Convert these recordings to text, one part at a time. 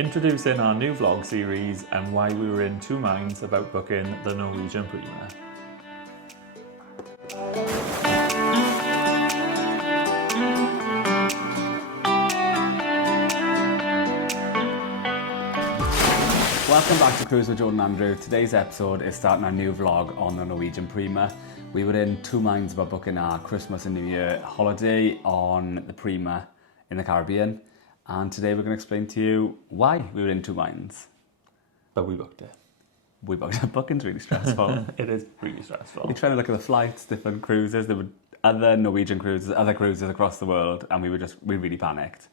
Introducing our new vlog series and why we were in two minds about booking the Norwegian Prima. Welcome back to Cruise with Jordan and Andrew. Today's episode is starting our new vlog on the Norwegian Prima. We were in two minds about booking our Christmas and New Year holiday on the Prima in the Caribbean. And today we're going to explain to you why we were in two minds. But we booked it. We booked it. Booking's really stressful. It is really stressful. You're trying to look at the flights, different cruises. There were other Norwegian cruises, other cruises across the world, and we really panicked.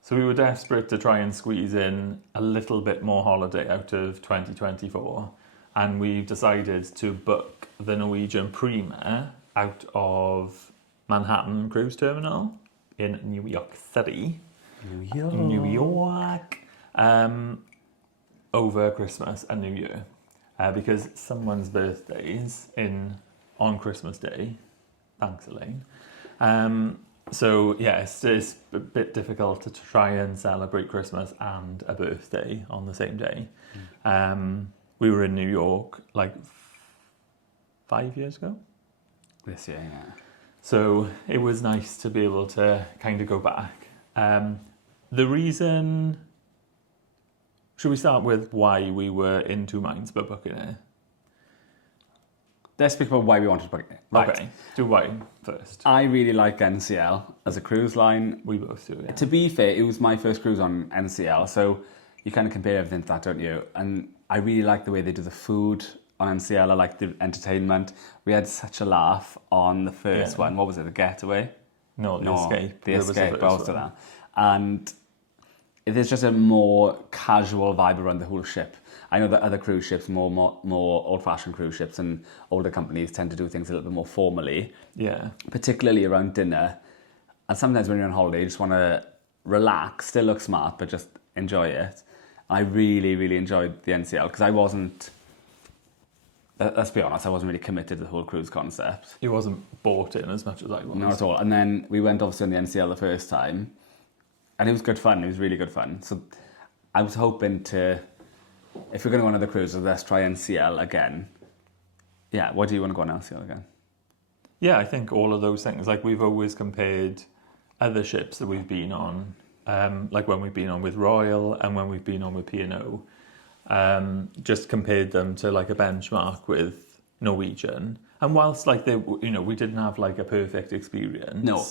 So we were desperate to try and squeeze in a little bit more holiday out of 2024. And we've decided to book the Norwegian Prima out of Manhattan Cruise Terminal in New York City. New York. Over Christmas and New Year. Because someone's birthday's on Christmas Day. Thanks, Elaine. So yes, it's a bit difficult to try and celebrate Christmas and a birthday on the same day. We were in New York like 5 years ago. This year, yeah. So it was nice to be able to kind of go back. The reason... Should we start with why we were in two minds about booking it? Let's speak about why we wanted to book it. Right. Okay, do why first. I really like NCL as a cruise line. We both do, yeah. To be fair, it was my first cruise on NCL, so you kind of compare everything to that, don't you? And I really like the way they do the food on NCL. I like the entertainment. We had such a laugh on the first one. What was it, the Getaway? No, the Escape. The Escape, I was to that. And there's just a more casual vibe around the whole ship. I know that other cruise ships, more old-fashioned cruise ships and older companies tend to do things a little bit more formally. Yeah. Particularly around dinner. And sometimes when you're on holiday, you just want to relax, still look smart, but just enjoy it. I really, really enjoyed the NCL because I wasn't, let's be honest, I wasn't really committed to the whole cruise concept. You wasn't bought in as much as I was. Not at all. And then we went obviously on the NCL the first time. And it was good fun. It was really good fun. So I was hoping to, if we're going to go on another cruise, let's try NCL again. Yeah, why do you want to go on NCL again? Yeah, I think all of those things. Like we've always compared other ships that we've been on, like when we've been on with Royal and when we've been on with P&O, just compared them to like a benchmark with Norwegian. And whilst like they, we didn't have like a perfect experience. No.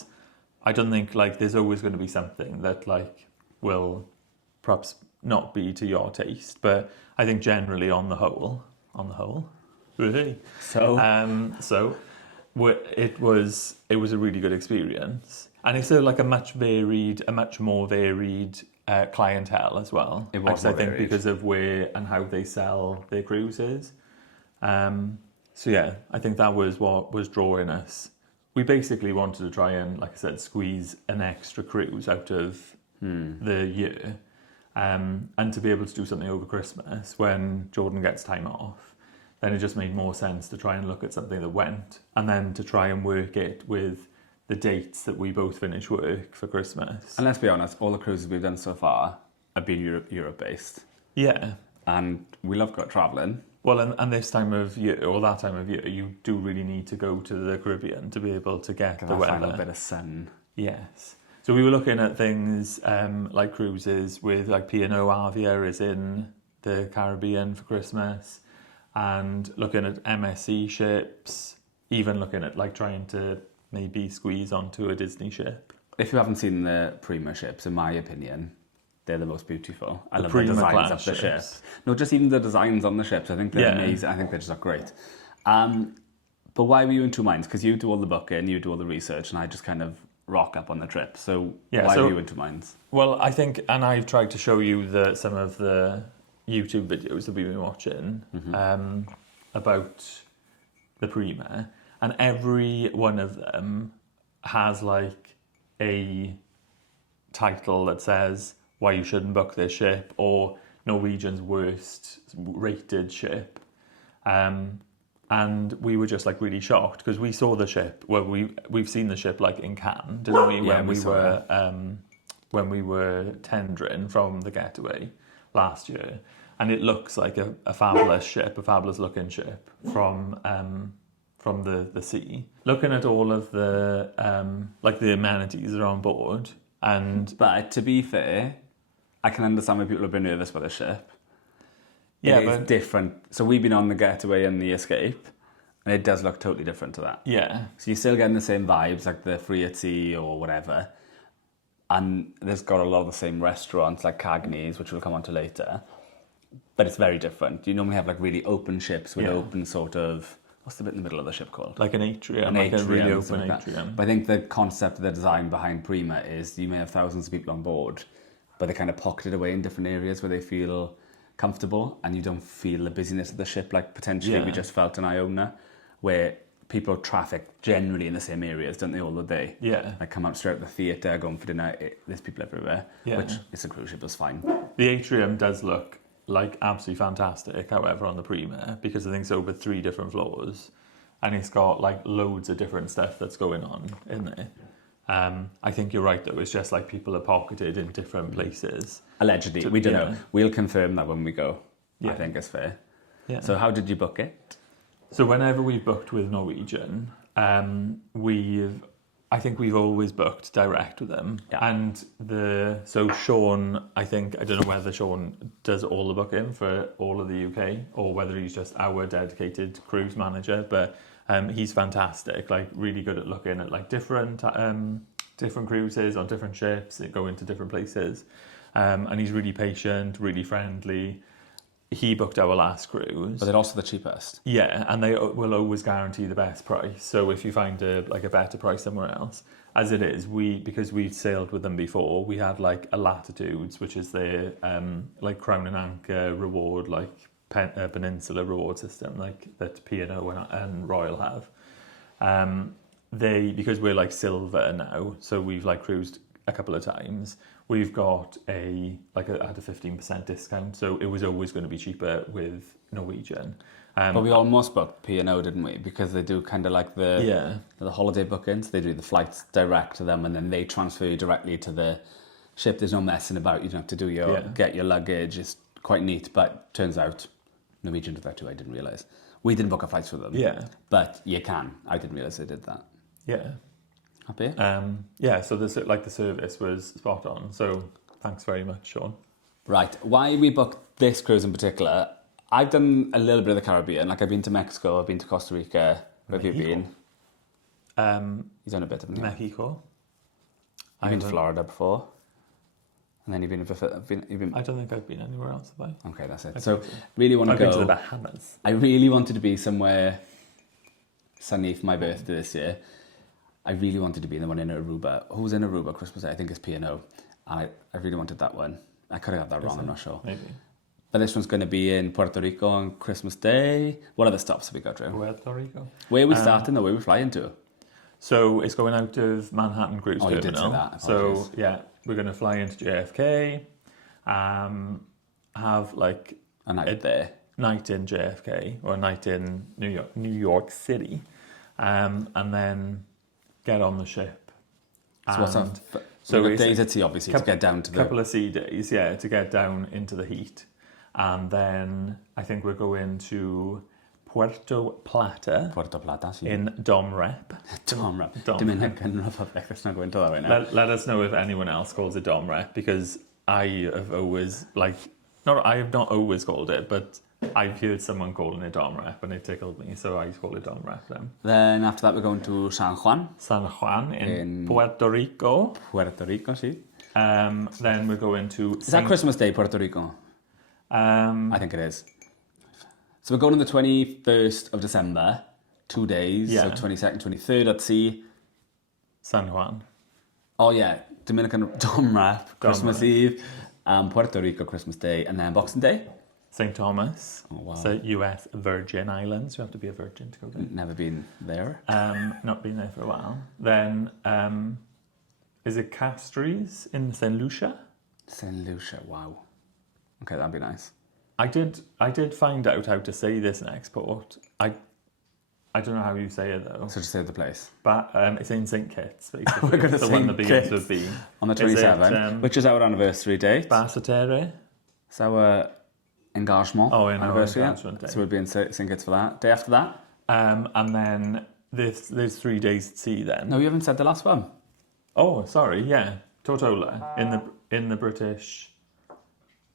I don't think like there's always going to be something that like will perhaps not be to your taste, but I think generally on the whole, really. So it was a really good experience, and it's like a much more varied clientele as well. It was, I think, because of where and how they sell their cruises. So yeah, I think that was what was drawing us. We basically wanted to try and, like I said, squeeze an extra cruise out of the year. And to be able to do something over Christmas when Jordan gets time off, then it just made more sense to try and look at something that went and then to try and work it with the dates that we both finish work for Christmas. And let's be honest, all the cruises we've done so far have been Europe-based. Yeah. And we love travelling. Well, and this time of year, or that time of year, you do really need to go to the Caribbean to be able to get the weather. Final bit of sun. Yes. So we were looking at things like cruises with like P&O Avia is in the Caribbean for Christmas, and looking at MSC ships, even looking at like trying to maybe squeeze onto a Disney ship. If you haven't seen the Prima ships, in my opinion, they're the most beautiful. I love the Prima designs of the ships. No, just even the designs on the ships. I think they're amazing. I think they just look great. But why were you in two minds? Because you do all the booking, you do all the research, and I just kind of rock up on the trip. So why were you in two minds? Well, I think, and I've tried to show you some of the YouTube videos that we've been watching about the Prima, and every one of them has like a title that says why you shouldn't book this ship or Norwegian's worst rated ship. And we were just like really shocked because we saw the ship. Well, we've seen the ship like in Cannes, didn't we? Yeah, when we were when we were tendering from the Getaway last year, and it looks like a fabulous ship, a fabulous looking ship from the sea. Looking at all of the like the amenities that are on board, But to be fair, I can understand why people have been nervous about the ship. yeah, It's but different. So we've been on the Getaway and the Escape, and it does look totally different to that. yeah, So you're still getting the same vibes, like the Free at Sea or whatever. And there's got a lot of the same restaurants, like Cagney's, which we'll come on to later. But it's very different. You normally have like really open ships with Yeah. open sort of... What's the bit in the middle of the ship called? like an atrium, An like a really atrium, open something like that. atrium. But I think the concept of the design behind Prima is you may have thousands of people on board, but they kind of pocketed away in different areas where they feel comfortable, and you don't feel the busyness of the ship like potentially we Yeah. just felt in Iona, where people traffic generally in the same areas, don't they, all the day? Yeah. Like come out straight out the theatre, going for dinner, there's people everywhere, Yeah. which is a cruise ship, is fine. The atrium does look like absolutely fantastic, however, on the Prima, because I think it's over 3 different floors, and it's got like loads of different stuff that's going on in there. I think you're right though, it's just like people are pocketed in different places. Allegedly, we don't yeah. know. We'll confirm that when we go. I Yeah. think it's fair. Yeah. So how did you book it? So whenever we've booked with Norwegian, I think we've always booked direct with them. Yeah. And so Sean, I don't know whether Sean does all the booking for all of the UK or whether he's just our dedicated cruise manager, but he's fantastic, like really good at looking at like different cruises on different ships that go into different places. And he's really patient, really friendly. He booked our last cruise. But they're also the cheapest. Yeah, and they will always guarantee the best price. So if you find a better price somewhere else, as it is, because we've sailed with them before, we had like a Latitudes, which is their like Crown and Anchor reward, like Peninsula reward system, like that P&O and Royal have. Because we're like silver now, so we've like cruised a couple of times. We've got at a 15% discount, so it was always going to be cheaper with Norwegian. But we almost booked P&O, didn't we? Because they do kind of like the holiday bookings. They do the flights direct to them, and then they transfer you directly to the ship. There's no messing about. You don't have to do get your luggage. It's quite neat, but turns out Norwegian did that too. I didn't realise. We didn't book a flight for them. Yeah. But you can. I didn't realise they did that. Yeah. Happy? So the service was spot on. So thanks very much, Sean. Right. Why we booked this cruise in particular, I've done a little bit of the Caribbean. Like I've been to Mexico, I've been to Costa Rica. Where have you been? You've done a bit of it. Mexico. I've been to Florida before. And then you've been... I don't think I've been anywhere else, have I? Okay, that's it. So really want to I've go... been to the Bahamas. I really wanted to be somewhere sunny for my birthday this year. I really wanted to be in the one in Aruba. Who's in Aruba Christmas Day? I think it's P&O. And I really wanted that one. I could have got that wrong, I'm not sure. Maybe. But this one's going to be in Puerto Rico on Christmas Day. What other stops have we got, Drew? Puerto Rico. Where are we starting though? Where are we flying to? So it's going out of Manhattan Cruise Terminal. You did say that. So Apologies. yeah, we're going to fly into JFK, have like A night there. night in JFK or a night in New York City, and then get on the ship. So what's And that? so So it's days at sea, obviously, to get down to the... couple of sea days, yeah, to get down into the heat. And then I think we're going to Puerto Plata Puerto Plata. in Dom Rep. Dom. Dom. Dominican Republic. Let's not go into that right now. Let us know if anyone else calls it Dom Rep, because I have always I have not always called it, but I've heard someone calling it Dom Rep and it tickled me, so I call it Dom Rep then. Then after that, we're going to San Juan. San Juan in Puerto Rico. Puerto Rico, see? Then we're going to... Is that Christmas Day, Puerto Rico? I think it is. So we're going on the 21st of December, 2 days, Yeah. so 22nd, 23rd at sea. San Juan. Oh yeah, Dominican Dom Rap, Christmas Rap. Eve, Puerto Rico Christmas Day, and then Boxing Day. St. Thomas. Oh, wow. So US Virgin Islands. You have to be a virgin to go there. Never been there. Not been there for a while. Then, is it Castries in St. Lucia? St. Lucia, wow. Okay, that'd be nice. I did find out how to say this next port. I don't know how you say it though. So just say the place. But it's in St Kitts, basically. We're going to the one that St. begins Kitts with B. on the Is it, 27th, which is our anniversary date. Basseterre? It's our engagement anniversary. Engagement day. So we'll be in St. Kitts for that. Day after that? And then there's 3 days at sea then. No, you haven't said the last one. Oh, sorry, yeah. Tortola in the British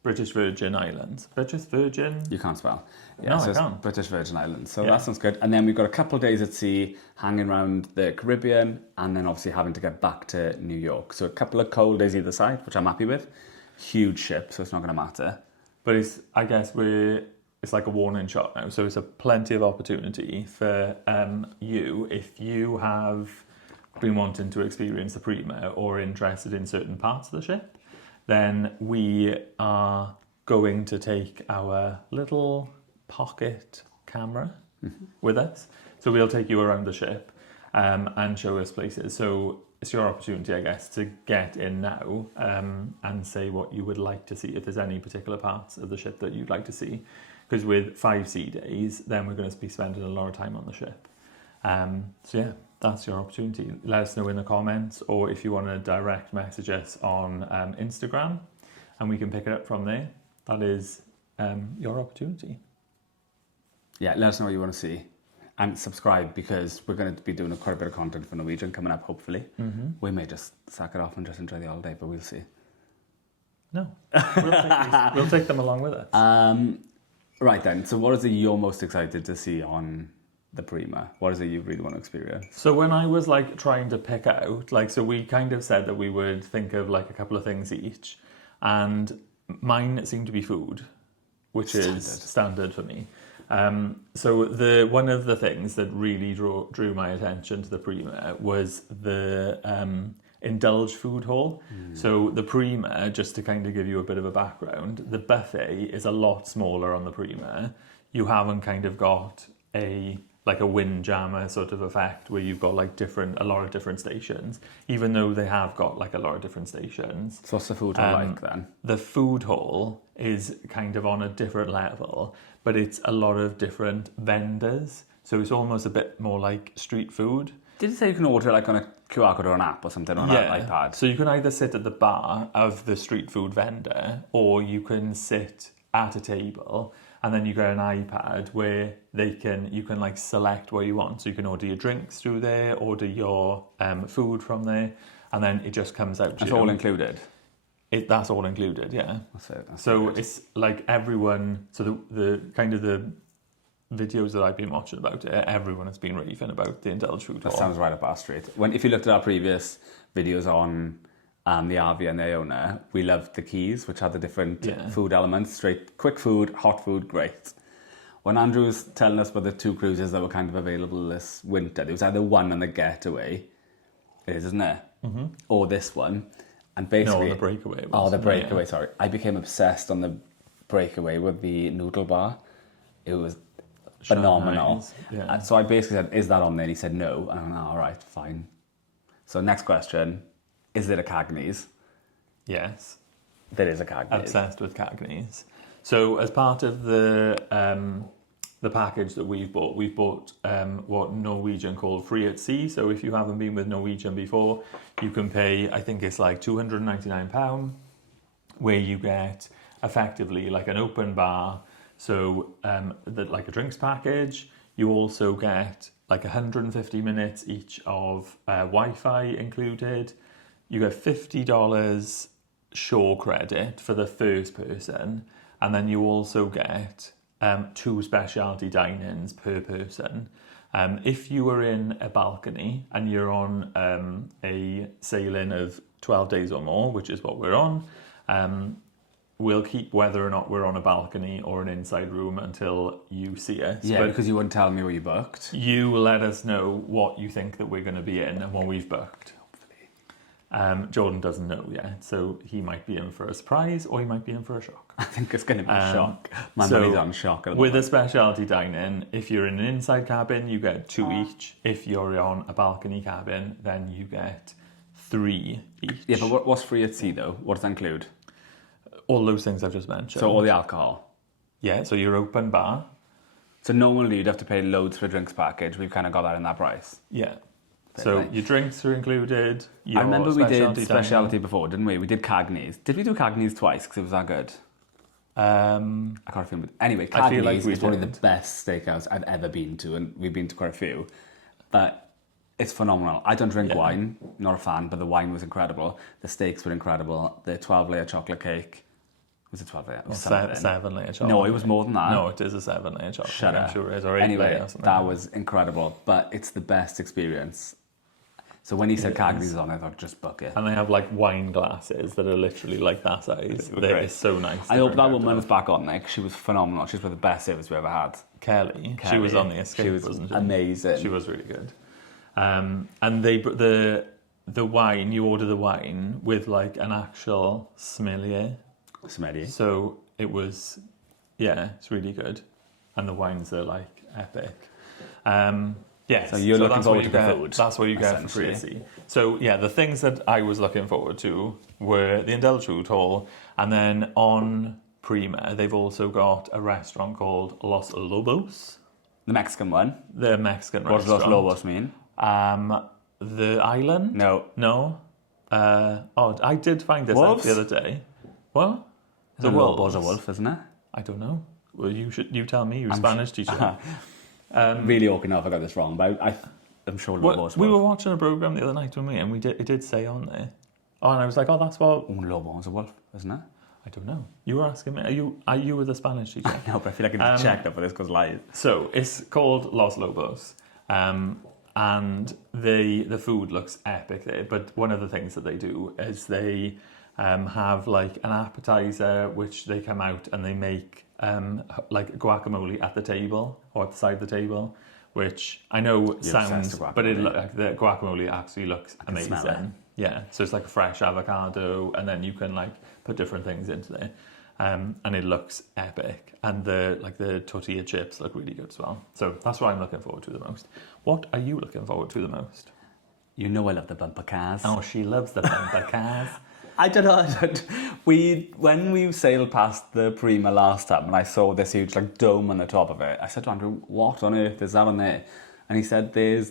Virgin Islands. British Virgin? You can't spell. Yeah, No, so I it's can't. British Virgin Islands. So Yeah. that sounds good. And then we've got a couple of days at sea, hanging around the Caribbean, and then obviously having to get back to New York. So a couple of cold days either side, which I'm happy with. Huge ship, so it's not going to matter. But it's like a warning shot now. So it's a plenty of opportunity for you if you have been wanting to experience the Prima or interested in certain parts of the ship, then we are going to take our little pocket camera with us. So we'll take you around the ship and show us places. So it's your opportunity, I guess, to get in now and say what you would like to see, if there's any particular parts of the ship that you'd like to see. Because with 5 sea days, then we're going to be spending a lot of time on the ship. So yeah, that's your opportunity. Let us know in the comments, or if you want to direct message us on Instagram, and we can pick it up from there. That is your opportunity. Yeah, let us know what you want to see. And subscribe, because we're going to be doing quite a bit of content for Norwegian coming up, hopefully. Mm-hmm. We may just sack it off and just enjoy the holiday, but we'll see. No, we'll take them along with us. Right then, so what is it you're most excited to see on the Prima? What is it you really want to experience? So when I was like trying to pick out, so we kind of said that we would think of like a couple of things each, and mine seemed to be food, which is standard for me. So one of the things that really drew my attention to the Prima was the indulge food hall. So the Prima, just to kind of give you a bit of a background, the buffet is a lot smaller on the Prima. You haven't kind of got a windjammer sort of effect where you've got like a lot of different stations, even though they have got like a lot of different stations. So what's the food hall like then? The food hall is kind of on a different level, but it's a lot of different vendors. So it's almost a bit more like street food. Did you say you can order like on a QR code or an app or something on an iPad? So you can either sit at the bar of the street food vendor, or you can sit at a table, and then you get an iPad where you can like select what you want. So you can order your drinks through there, order your food from there, and then it just comes out to you. That's all included? That's all included, yeah. That's it's like everyone, so the kind of the videos that I've been watching about it, everyone has been raving about the indulge food hall. That sounds right up our street. If you looked at our previous videos on the RV and the owner, we loved the keys, which had the different food elements. Straight, quick food, hot food, great. When Andrew was telling us about the 2 cruises that were kind of available this winter, there was either one on the Getaway, isn't it? Mm-hmm. Or this one. And basically, the Breakaway. The Breakaway, sorry. I became obsessed on the Breakaway with the noodle bar. It was phenomenal. Yeah. So I basically said, is that on there? And he said no. And I went, all right, fine. So next question, is it a Cagney's? Yes. There is a Cagney's. Obsessed with Cagney's. So as part of the package that we've bought what Norwegian call free at sea. So if you haven't been with Norwegian before, you can pay, I think it's like £299, where you get effectively like an open bar. So like a drinks package. You also get like 150 minutes each of Wi-Fi included. You get $50 shore credit for the first person, and then you also get 2 specialty dine-ins per person. If you are in a balcony and you're on a sailing of 12 days or more, which is what we're on, we'll keep whether or not we're on a balcony or an inside room until you see us. Yeah, because you wouldn't tell me what you booked. You will let us know what you think that we're going to be in and what we've booked. Jordan doesn't know yet, so he might be in for a surprise or he might be in for a shock. I think it's going to be a shock. My money's on shock. With a specialty dine-in, if you're in an inside cabin, you get 2 each. If you're on a balcony cabin, then you get 3 each. Yeah, but what's free at sea though? What does that include? All those things I've just mentioned. So all the alcohol? Yeah, so your open bar. So normally you'd have to pay loads for a drinks package. We've kind of got that in that price. Yeah. So nice. your drinks are included. Your I remember we did specialty specialty dining. before, didn't we? We did Cagney's. Did we do Cagney's twice because it was that good? I can't remember. Anyway, I feel like Cagney's we is probably did. the best steakhouse I've ever been to, and we've been to quite a few. But it's phenomenal. I don't drink wine, not a fan, but the wine was incredible. The steaks were incredible. The 12-layer chocolate cake. Was it 12-layer? It was something. 7-layer chocolate. No, it was more than that. No, it is a 7-layer chocolate. Shut I'm up. sure it is. Or 8 Anyway, layer or something. that was incredible. But it's the best experience. So when he said Cagney's is on, I thought, just book it. And they have like wine glasses that are literally like that size. They're so nice. I hope that woman's back on there 'cause she was phenomenal. She's one of the best service we ever had. Kelly. She was on the Escape, She was wasn't she? amazing. She was really good. And the wine, you order the wine with like an actual sommelier. Smelly. So it was, it's really good. And the wines are like epic. Yes. So you're looking that's forward what to you the get, food, That's what you get for free. essentially. So the things that I was looking forward to were the Indulge Food Hall, and then on Prima they've also got a restaurant called Los Lobos, The Mexican one. the Mexican What does restaurant. Los Lobos mean? The island? No. No. I did find this out Wolves? the other day. What? The Lobo's a wolf, isn't it? I don't know. Well, you tell me. You're a Spanish teacher. Really awkward now if I got this wrong, but I'm sure Lobo's a We were wolf. watching a program the other night, weren't we? And it did say on there. Oh, and I was like, oh, that's what. Un Lobo's a wolf, isn't it? I don't know. You were asking me. Are you with a Spanish teacher? No, but I feel like I need to check that for this because live. So it's called Los Lobos, and the food looks epic there. But one of the things that they do is they have like an appetizer, which they come out and they make like guacamole at the table or at the side of the table, which I know sounds, but the guacamole actually looks smell it. amazing. Yeah, so it's like a fresh avocado, and then you can like put different things into there, and it looks epic. And the tortilla chips look really good as well. So that's what I'm looking forward to the most. What are you looking forward to the most? You know I love the bumper cars. Oh, she loves the bumper cars. I don't know. When we sailed past the Prima last time and I saw this huge like dome on the top of it, I said to Andrew, what on earth is that on there? And he said there's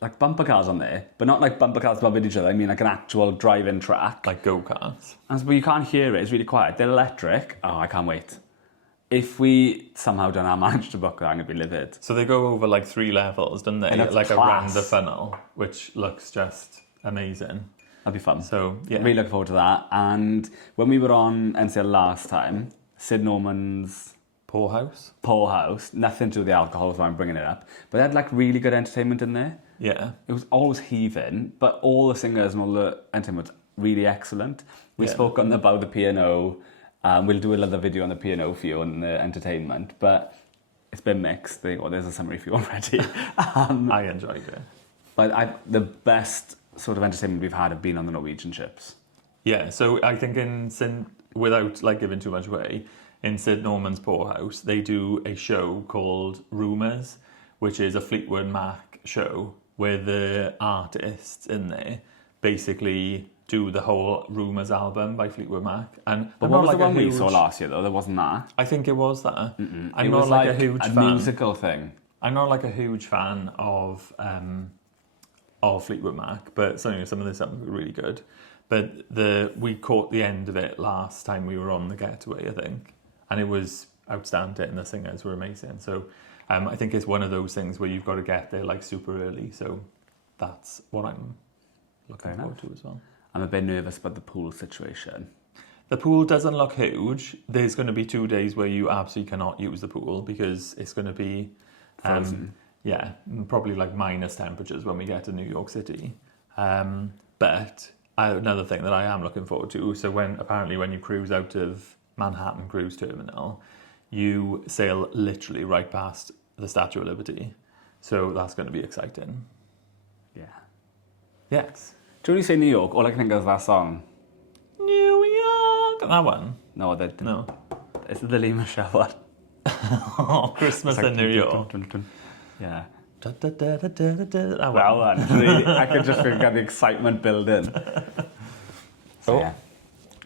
like bumper cars on there, but not like bumper cars bumping each other. I mean like an actual driving track. Like go-karts. But you can't hear it. It's really quiet. They're electric. Oh, I can't wait. If we somehow don't manage to book that, I'm going to be livid. So they go over like 3 levels, don't they? And that's Like class. around the funnel, which looks just amazing. That'll be fun. So, yeah. Really looking forward to that. And when we were on NCL last time, Sid Norman's Poorhouse? Poorhouse, nothing to do with the alcohol, so I'm bringing it up. But they had like really good entertainment in there. Yeah. It was always heaving, but all the singers and all the entertainment was really excellent. We spoke about the P&O. We'll do another video on the P&O for you on the entertainment, but it's been mixed. There's a summary for you already. I enjoyed it. But the best sort of entertainment we've had have been on the Norwegian ships. Yeah, so I think without like giving too much away, in Sid Norman's Poorhouse, they do a show called Rumours, which is a Fleetwood Mac show where the artists in there basically do the whole Rumours album by Fleetwood Mac. And But I'm what not was like the one a huge, we saw last year, though? There wasn't that. I think it was that. It I'm was not like a huge fan. musical thing. I'm not like a huge fan of Fleetwood Mac, but some of the songs were really good. But we caught the end of it last time we were on the getaway, I think, and it was outstanding. The singers were amazing. So I think it's one of those things where you've got to get there like super early. So that's what I'm looking forward to as well. I'm a bit nervous about the pool situation. The pool doesn't look huge. There's going to be 2 days where you absolutely cannot use the pool because it's going to be frozen. Yeah, probably like minus temperatures when we get to New York City. But another thing that I am looking forward to, so when you cruise out of Manhattan Cruise Terminal, you sail literally right past the Statue of Liberty. So that's going to be exciting. Yeah. Yes. Do you really say New York? All I can think of is that song. New York! That one? No, No. It's the Lima Michelle one. Oh, Christmas in New York. Yeah. That one. That one. Really, I could just feel the excitement building. So, yeah.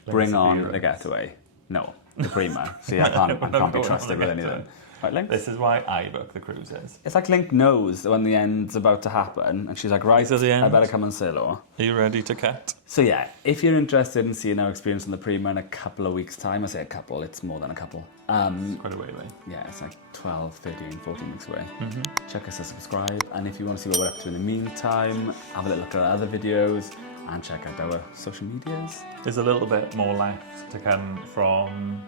Bring on the getaway. No. the Prima. See, I can't We're not be going on trusted the with Gaycruise. anything. Right, Link? This is why I book the cruises. It's like Link knows when the end's about to happen, and she's like, right, Is the end? I better come and sail. Are you ready to cut? So yeah, if you're interested in seeing our experience on the Prima in a couple of weeks' time, I say a couple, it's more than a couple. Quite a way away. Yeah, it's like 12, 13, 14 weeks away. Check us and subscribe, and if you want to see what we're up to in the meantime, have a little look at our other videos, and check out our social medias. There's a little bit more left to come from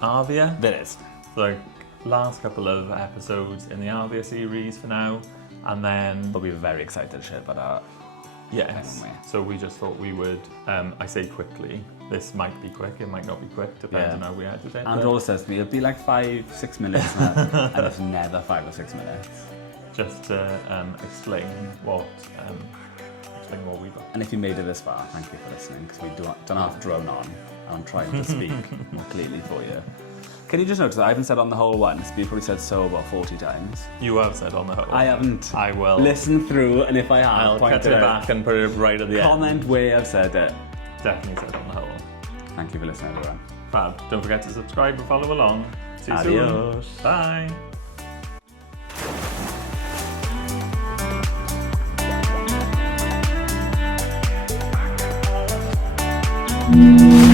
Arvia. There is. So last couple of episodes in the Arvia series for now, and then But we were very excited to share about our... yes. Anyway. So we just thought we would. I say quickly. This might be quick. It might not be quick. Depends on how we edit it. Andrew always says to me, it'll be like 5-6 minutes now, and it's never 5 or 6 minutes. Just to explain what we got. And if you made it this far, thank you for listening, because we don't have to drone on. I'm trying to speak more clearly for you. Can you just notice that I haven't said on the whole once, but you probably said so about 40 times. You have said on the whole. I haven't. I will. Listen through, and if I have, I'll point cut it out. back and put it right at the end. Comment where I've said it. Definitely said on the whole. Thank you for listening, everyone. Fab. Don't forget to subscribe and follow along. See you Adios. soon. Bye. Mm.